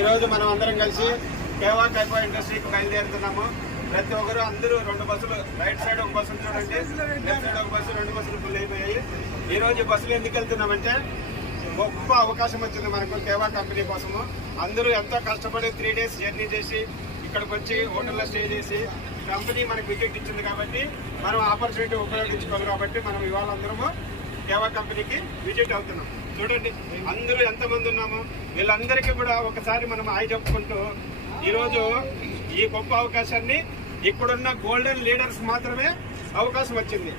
ఈరోజు మనం అందరం కలిసి కేవా కైపా ఇండస్ట్రీకి బయలుదేరుతున్నాము. ప్రతి ఒక్కరు అందరూ 2 బస్సులు, రైట్ సైడ్ ఒక బస్సు చూడండి, లెఫ్ట్ సైడ్ ఒక బస్సు, 2 బస్సులు ఫుల్ అయిపోయాయి. ఈరోజు బస్సులు ఎందుకు వెళ్తున్నామంటే గొప్ప అవకాశం వచ్చింది మనకు కేవా కంపెనీ కోసము. అందరూ ఎంతో కష్టపడి 3 డేస్ జర్నీ చేసి ఇక్కడికి వచ్చి హోటల్లో స్టే చేసి కంపెనీ మనకు విజిట్ ఇచ్చింది కాబట్టి మనం ఆపర్చునిటీ ఉపయోగించుకోవాలి. కాబట్టి మనం ఇవాళ అందరము కేవా కంపెనీకి విజిట్ అవుతున్నాం. చూడండి అందరూ ఎంతమంది ఉన్నామో వీళ్ళందరికీ కూడా ఒకసారి మనం హాయ్ చెప్పుకుంటూ ఈరోజు ఈ గొప్ప అవకాశాన్ని ఇక్కడున్న గోల్డెన్ లీడర్స్ మాత్రమే అవకాశం వచ్చింది.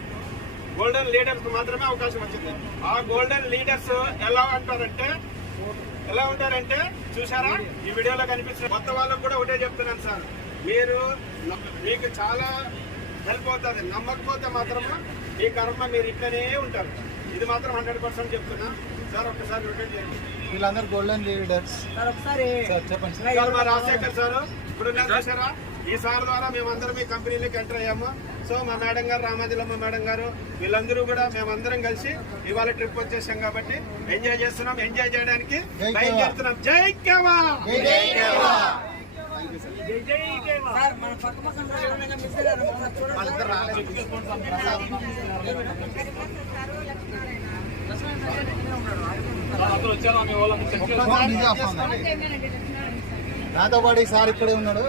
గోల్డెన్ లీడర్స్ మాత్రమే అవకాశం వచ్చింది. ఆ గోల్డెన్ లీడర్స్ ఎలా ఉంటారంటే చూసారా, ఈ వీడియోలో కనిపిస్తుంది. కొత్త వాళ్ళకు కూడా ఒకటే చెప్తున్నాను సార్, మీకు చాలా హెల్ప్ అవుతుంది. నమ్మకపోతే మాత్రమే ఈ కర్మ మీరు ఇట్లనే ఉంటారు. ఇది మాత్రం 100% చెప్తున్నా సార్. ఒక్కసారి రొటేట్ చేయండి. వీళ్ళందరూ గోల్డెన్ లీడర్స్ చెప్పండి సార్. మా రాజశేఖర్ సార్ ఇప్పుడు చూసారా, ఈ సార్ ద్వారా మేమందరం ఈ కంపెనీలోకి ఎంటర్ అయ్యాము. సో మా మేడం గారు, రామాదిలమ్మ మేడం గారు, వీళ్ళందరూ కూడా మేమందరం కలిసి ఇవాళ ట్రిప్ వచ్చేసాం కాబట్టి ఎంజాయ్ చేస్తున్నాం. ఎంజాయ్ చేయడానికి బయలుదేరుతున్నాం. జై కేవా! నాతో పాటు ఈసారి ఇక్కడే ఉన్నాడు.